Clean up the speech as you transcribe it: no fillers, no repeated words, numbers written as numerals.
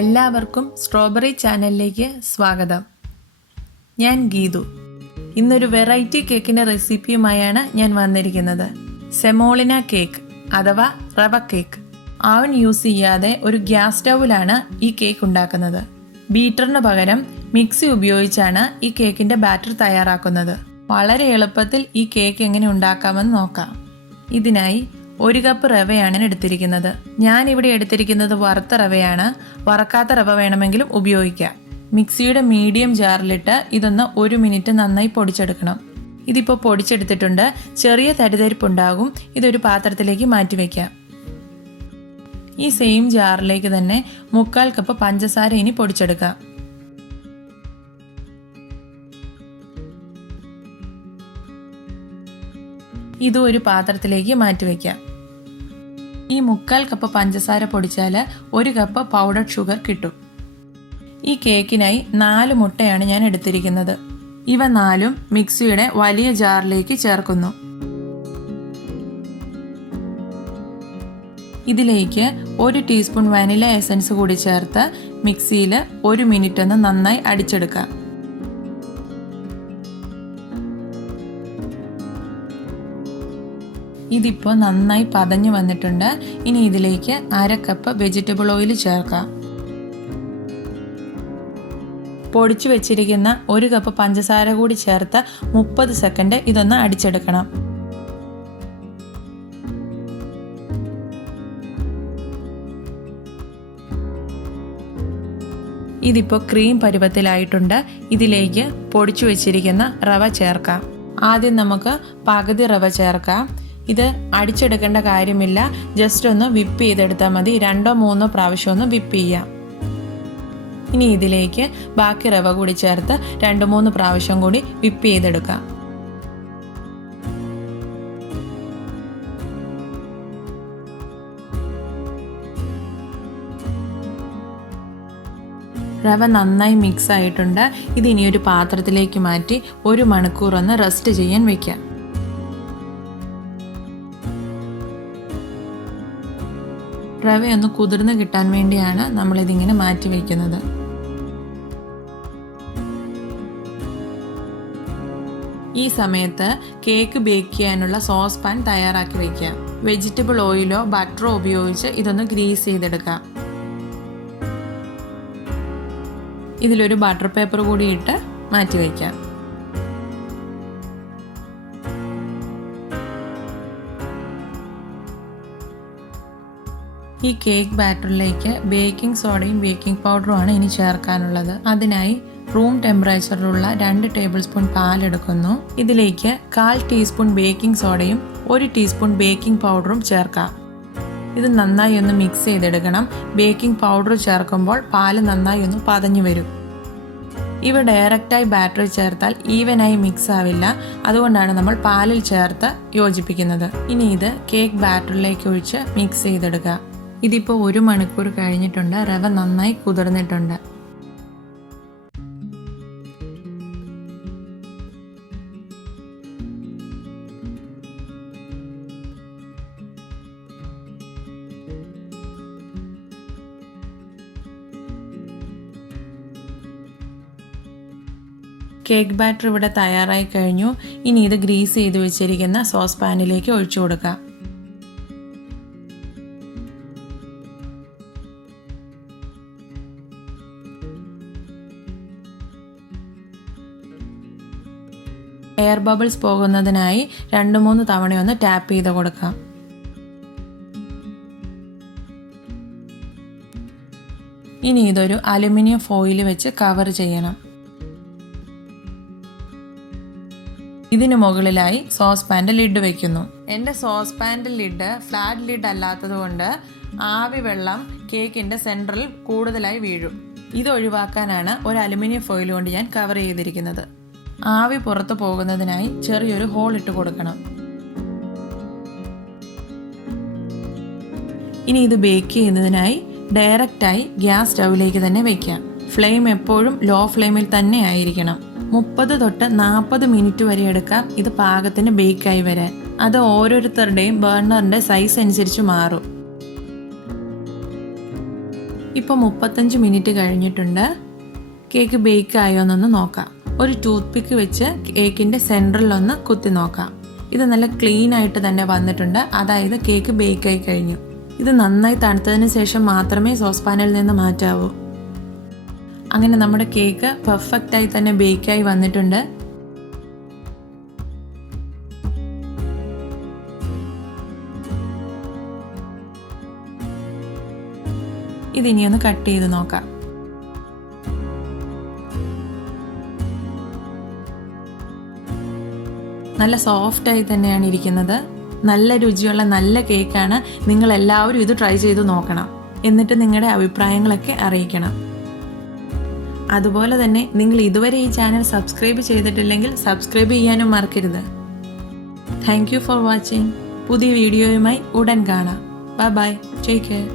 എല്ലാവർക്കും സ്ട്രോബെറി ചാനലിലേക്ക് സ്വാഗതം. ഞാൻ ഗീതു. ഇന്നൊരു വെറൈറ്റി കേക്കിൻ്റെ റെസിപ്പിയുമായാണ് ഞാൻ വന്നിരിക്കുന്നത്. സെമോളിന കേക്ക് അഥവാ റവ കേക്ക്. അവൻ യൂസ് ചെയ്യാതെ ഒരു ഗ്യാസ് സ്റ്റൗവിലാണ് ഈ കേക്ക് ഉണ്ടാക്കുന്നത്. ബീറ്ററിന് പകരം മിക്സി ഉപയോഗിച്ചാണ് ഈ കേക്കിൻ്റെ ബാറ്റർ തയ്യാറാക്കുന്നത്. വളരെ എളുപ്പത്തിൽ ഈ കേക്ക് എങ്ങനെ ഉണ്ടാക്കാമെന്ന് നോക്കാം. ഇതിനായി 1 കപ്പ് റവയാണ് എടുത്തിരിക്കുന്നത്. ഞാൻ ഇവിടെ എടുത്തിരിക്കുന്നത് വറുത്ത റവയാണ്. വറക്കാത്ത റവ വേണമെങ്കിലും ഉപയോഗിക്കാം. മിക്സിയുടെ മീഡിയം ജാറിലിട്ട് ഇതൊന്ന് 1 മിനിറ്റ് നന്നായി പൊടിച്ചെടുക്കണം. ഇതിപ്പോൾ പൊടിച്ചെടുത്തിട്ടുണ്ട്. ചെറിയ തരിതരിപ്പുണ്ടാകും. ഇതൊരു പാത്രത്തിലേക്ക് മാറ്റിവെക്കാം. ഈ സെയിം ജാറിലേക്ക് തന്നെ 1/4 കപ്പ് പഞ്ചസാര ഇനി പൊടിച്ചെടുക്കാം. ഇതും ഒരു പാത്രത്തിലേക്ക് മാറ്റിവെക്കാം. ഈ 1/4 കപ്പ് പഞ്ചസാര പൊടിച്ചാൽ 1 കപ്പ് പൗഡർഡ് ഷുഗർ കിട്ടും. ഈ കേക്കിനായി 4 മുട്ടയാണ് ഞാൻ എടുത്തിരിക്കുന്നത്. ഇവ 4ഉം മിക്സിയുടെ വലിയ ജാറിലേക്ക് ചേർക്കുന്നു. ഇതിലേക്ക് 1 ടീസ്പൂൺ വാനില എസൻസ് കൂടി ചേർത്ത് മിക്സിയിൽ 1 മിനിറ്റ് ഒന്ന് നന്നായി അടിച്ചെടുക്കാം. ഇതിപ്പോൾ നന്നായി പതഞ്ഞു വന്നിട്ടുണ്ട്. ഇനി ഇതിലേക്ക് 1/2 കപ്പ് വെജിറ്റബിൾ ഓയിൽ ചേർക്കാം. പൊടിച്ചു വെച്ചിരിക്കുന്ന 1 കപ്പ് പഞ്ചസാര കൂടി ചേർത്ത് 30 സെക്കൻഡ് ഇതൊന്ന് അടിച്ചെടുക്കണം. ഇതിപ്പോൾ ക്രീം പരുവത്തിലായിട്ടുണ്ട്. ഇതിലേക്ക് പൊടിച്ചു വെച്ചിരിക്കുന്ന റവ ചേർക്കാം. ആദ്യം നമുക്ക് പകുതി റവ ചേർക്കാം. ഇത് അടിച്ചെടുക്കേണ്ട കാര്യമില്ല. ജസ്റ്റ് ഒന്ന് വിപ്പ് ചെയ്തെടുത്താൽ മതി. 2-3 പ്രാവശ്യം ഒന്ന് വിപ്പ് ചെയ്യാം. ഇനി ഇതിലേക്ക് ബാക്കി റവ കൂടി ചേർത്ത് 2-3 പ്രാവശ്യം കൂടി വിപ്പ് ചെയ്തെടുക്കാം. റവ നന്നായി മിക്സ് ആയിട്ടുണ്ട്. ഇതിനി ഒരു പാത്രത്തിലേക്ക് മാറ്റി 1 മണിക്കൂർ ഒന്ന് റെസ്റ്റ് ചെയ്യാൻ വെക്കാം. റവയൊന്ന് കുതിർന്ന് കിട്ടാൻ വേണ്ടിയാണ് നമ്മളിതിങ്ങനെ മാറ്റി വയ്ക്കുന്നത്. ഈ സമയത്ത് കേക്ക് ബേക്ക് ചെയ്യാനുള്ള സോസ് പാൻ തയ്യാറാക്കി വയ്ക്കാം. വെജിറ്റബിൾ ഓയിലോ ബട്ടറോ ഉപയോഗിച്ച് ഇതൊന്ന് ഗ്രീസ് ചെയ്തെടുക്കാം. ഇതിലൊരു ബട്ടർ പേപ്പർ കൂടി ഇട്ട് മാറ്റി വയ്ക്കാം. ഈ കേക്ക് ബാറ്ററിലേക്ക് ബേക്കിംഗ് സോഡയും ബേക്കിംഗ് പൗഡറുമാണ് ഇനി ചേർക്കാനുള്ളത്. അതിനായി റൂം ടെമ്പറേച്ചറിലുള്ള 2 ടേബിൾ സ്പൂൺ പാലെടുക്കുന്നു. ഇതിലേക്ക് 1/4 ടീസ്പൂൺ ബേക്കിംഗ് സോഡയും 1 ടീസ്പൂൺ ബേക്കിംഗ് പൗഡറും ചേർക്കാം. ഇത് നന്നായി ഒന്ന് മിക്സ് ചെയ്തെടുക്കണം. ബേക്കിംഗ് പൗഡർ ചേർക്കുമ്പോൾ പാല് നന്നായി ഒന്ന് പതഞ്ഞു വരും. ഇവ ഡയറക്റ്റായി ബാറ്ററി ചേർത്താൽ ഈവനായി മിക്സ് ആവില്ല. അതുകൊണ്ടാണ് നമ്മൾ പാലിൽ ചേർത്ത് യോജിപ്പിക്കുന്നത്. ഇനി ഇത് കേക്ക് ബാറ്ററിലേക്ക് ഒഴിച്ച് മിക്സ് ചെയ്തെടുക്കുക. ഇതിപ്പോൾ 1 മണിക്കൂർ കഴിഞ്ഞിട്ടുണ്ട്. റവ നന്നായി കുതിർന്നിട്ടുണ്ട്. കേക്ക് ബാറ്റർ ഇവിടെ തയ്യാറായി കഴിഞ്ഞു. ഇനി ഇത് ഗ്രീസ് ചെയ്ത് വെച്ചിരിക്കുന്ന സോസ് പാനിലേക്ക് ഒഴിച്ചു കൊടുക്കാം. എയർ ബബിൾസ് പോകുന്നതിനായി 2-3 തവണയൊന്ന് ടാപ്പ് ചെയ്ത് കൊടുക്കാം. ഇനി ഇതൊരു അലുമിനിയം ഫോയിൽ വെച്ച് കവർ ചെയ്യണം. ഇതിനു മുകളിലായി സോസ് പാൻ്റെ ലിഡ് വയ്ക്കുന്നു. എൻ്റെ സോസ് പാൻ്റെ ലിഡ് ഫ്ലാറ്റ് ലിഡ് അല്ലാത്തതുകൊണ്ട് ആവി വെള്ളം കേക്കിൻ്റെ സെൻറ്ററിൽ കൂടുതലായി വീഴും. ഇത് ഒഴിവാക്കാനാണ് ഒരു അലുമിനിയം ഫോയിൽ കൊണ്ട് ഞാൻ കവർ ചെയ്തിരിക്കുന്നത്. ആവി പുറത്തു പോകുന്നതിനായി ചെറിയൊരു ഹോൾ ഇട്ട് കൊടുക്കണം. ഇനി ഇത് ബേക്ക് ചെയ്യുന്നതിനായി ഡയറക്റ്റായി ഗ്യാസ് സ്റ്റൗവിലേക്ക് തന്നെ വയ്ക്കാം. ഫ്ലെയിം എപ്പോഴും ലോ ഫ്ലെയിമിൽ തന്നെ ആയിരിക്കണം. 30 തൊട്ട് 40 മിനിറ്റ് വരെ എടുക്കാം ഇത് പാകത്തിന് ബേക്കായി വരാൻ. അത് ഓരോരുത്തരുടെയും ബർണറിൻ്റെ സൈസ് അനുസരിച്ച് മാറും. ഇപ്പോൾ 35 മിനിറ്റ് കഴിഞ്ഞിട്ടുണ്ട്. കേക്ക് ബേക്ക് ആയോ എന്നൊന്ന് നോക്കാം. ഒരു ടൂത്ത് പിക്ക് വെച്ച് കേക്കിൻ്റെ സെൻറ്ററിലൊന്ന് കുത്തി നോക്കാം. ഇത് നല്ല ക്ലീൻ ആയിട്ട് തന്നെ വന്നിട്ടുണ്ട്. അതായത് കേക്ക് ബേക്കായി കഴിഞ്ഞു. ഇത് നന്നായി തണുത്തതിന് ശേഷം മാത്രമേ സോസ് പാനിൽ നിന്ന് മാറ്റാവൂ. അങ്ങനെ നമ്മുടെ കേക്ക് പെർഫെക്റ്റായി തന്നെ ബേക്കായി വന്നിട്ടുണ്ട്. ഇതിനി ഒന്ന് കട്ട് ചെയ്ത് നോക്കാം. നല്ല സോഫ്റ്റായി തന്നെയാണ് ഇരിക്കുന്നത്. നല്ല രുചിയുള്ള നല്ല കേക്കാണ്. നിങ്ങൾ എല്ലാവരും ഇത് ട്രൈ ചെയ്ത് നോക്കണം. എന്നിട്ട് നിങ്ങളുടെ അഭിപ്രായങ്ങളൊക്കെ അറിയിക്കണം. അതുപോലെ തന്നെ നിങ്ങൾ ഇതുവരെ ഈ ചാനൽ സബ്സ്ക്രൈബ് ചെയ്തിട്ടില്ലെങ്കിൽ സബ്സ്ക്രൈബ് ചെയ്യാനും മറക്കരുത്. Thank you for watching. പുതിയ വീഡിയോയുമായി ഉടൻ കാണാം. Bye bye. Take care.